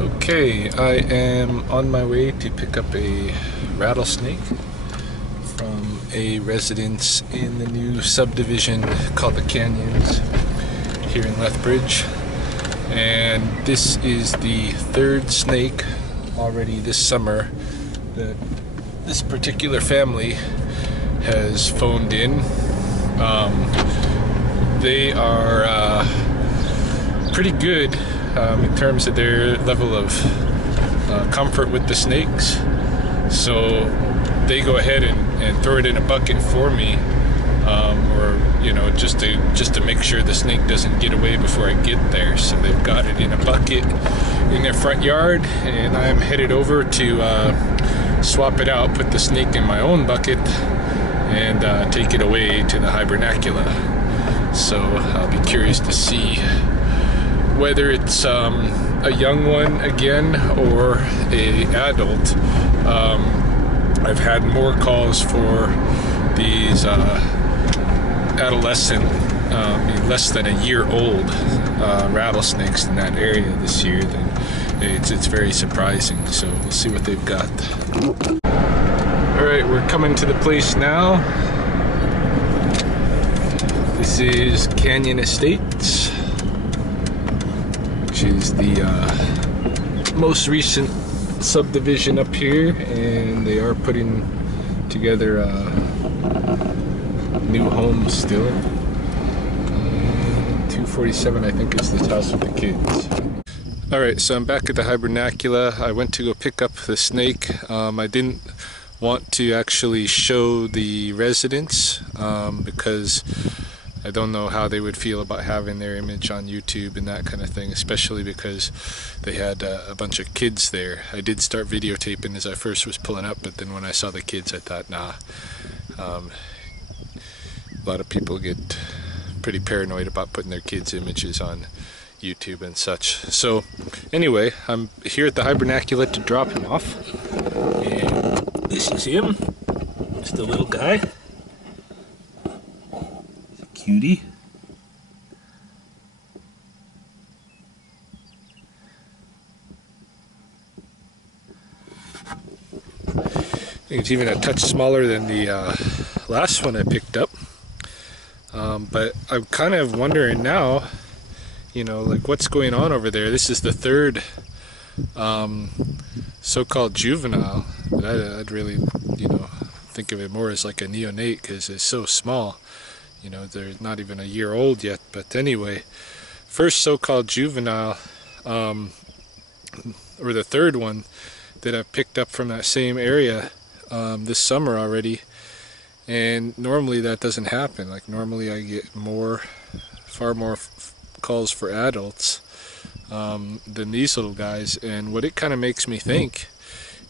Okay, I am on my way to pick up a rattlesnake from a residence in the new subdivision called the Canyons here in Lethbridge. And this is the third snake already this summer that this particular family has phoned in. They are pretty good in terms of their level of comfort with the snakes. So they go ahead and throw it in a bucket for me, or just to make sure the snake doesn't get away before I get there. So they've got it in a bucket in their front yard, and I'm headed over to swap it out, put the snake in my own bucket, and take it away to the hibernacula. So I'll be curious to see whether it's a young one again or a adult. I've had more calls for these adolescent, less than a year old rattlesnakes in that area this year. It's very surprising. So we'll see what they've got. All right, we're coming to the place now. This is Canyon Estates, which is the most recent subdivision up here, and they are putting together new homes still. 247, I think, is this house with the kids. Alright, so I'm back at the hibernacula. I went to go pick up the snake. I didn't want to actually show the residents because I don't know how they would feel about having their image on YouTube and that kind of thing, especially because they had a bunch of kids there. I did start videotaping as I first was pulling up, but then when I saw the kids, I thought, nah. A lot of people get pretty paranoid about putting their kids' images on YouTube and such. So anyway, I'm here at the hibernacula to drop him off. And this is him. Just a little guy. Cutie. I think it's even a touch smaller than the last one I picked up. But I'm kind of wondering now, like what's going on over there. This is the third so-called juvenile, but I'd really, think of it more as like a neonate because it's so small. They're not even a year old yet. But anyway, first so-called juvenile, or the third one that I've picked up from that same area this summer already. And normally that doesn't happen. Like normally I get far more calls for adults than these little guys. And what it kind of makes me think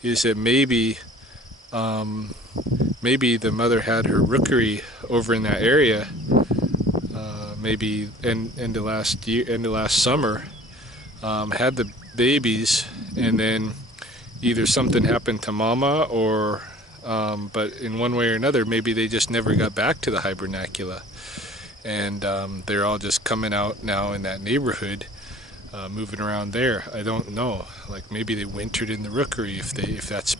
is that maybe the mother had her rookery over in that area, maybe in the last summer, had the babies, and then either something happened to mama, or but in one way or another, maybe they just never got back to the hibernacula, and they're all just coming out now in that neighborhood, moving around there. I don't know. Like maybe they wintered in the rookery, if that's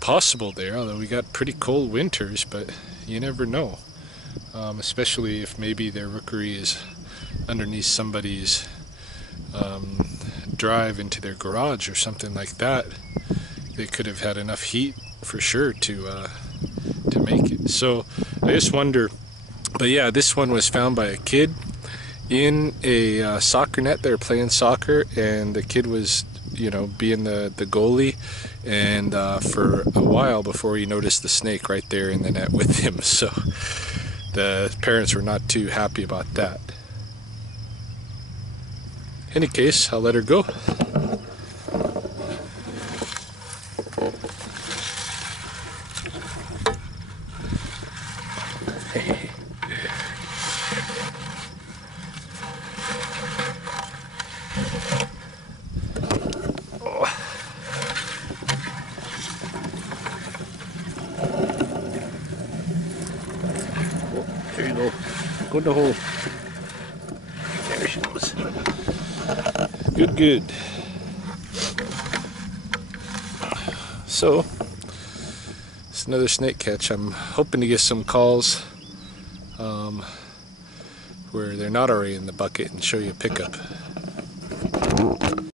possible there, although we got pretty cold winters, but you never know, especially if maybe their rookery is underneath somebody's drive into their garage or something like that. They could have had enough heat for sure to make it. So I just wonder. But yeah, this one was found by a kid in a soccer net. They were playing soccer, and the kid was being the goalie, and for a while before he noticed the snake right there in the net with him. So the parents were not too happy about that. In any case, I'll let her go. There you go. Go in the hole. There she goes. Good, good. So it's another snake catch. I'm hoping to get some calls where they're not already in the bucket and show you a pickup.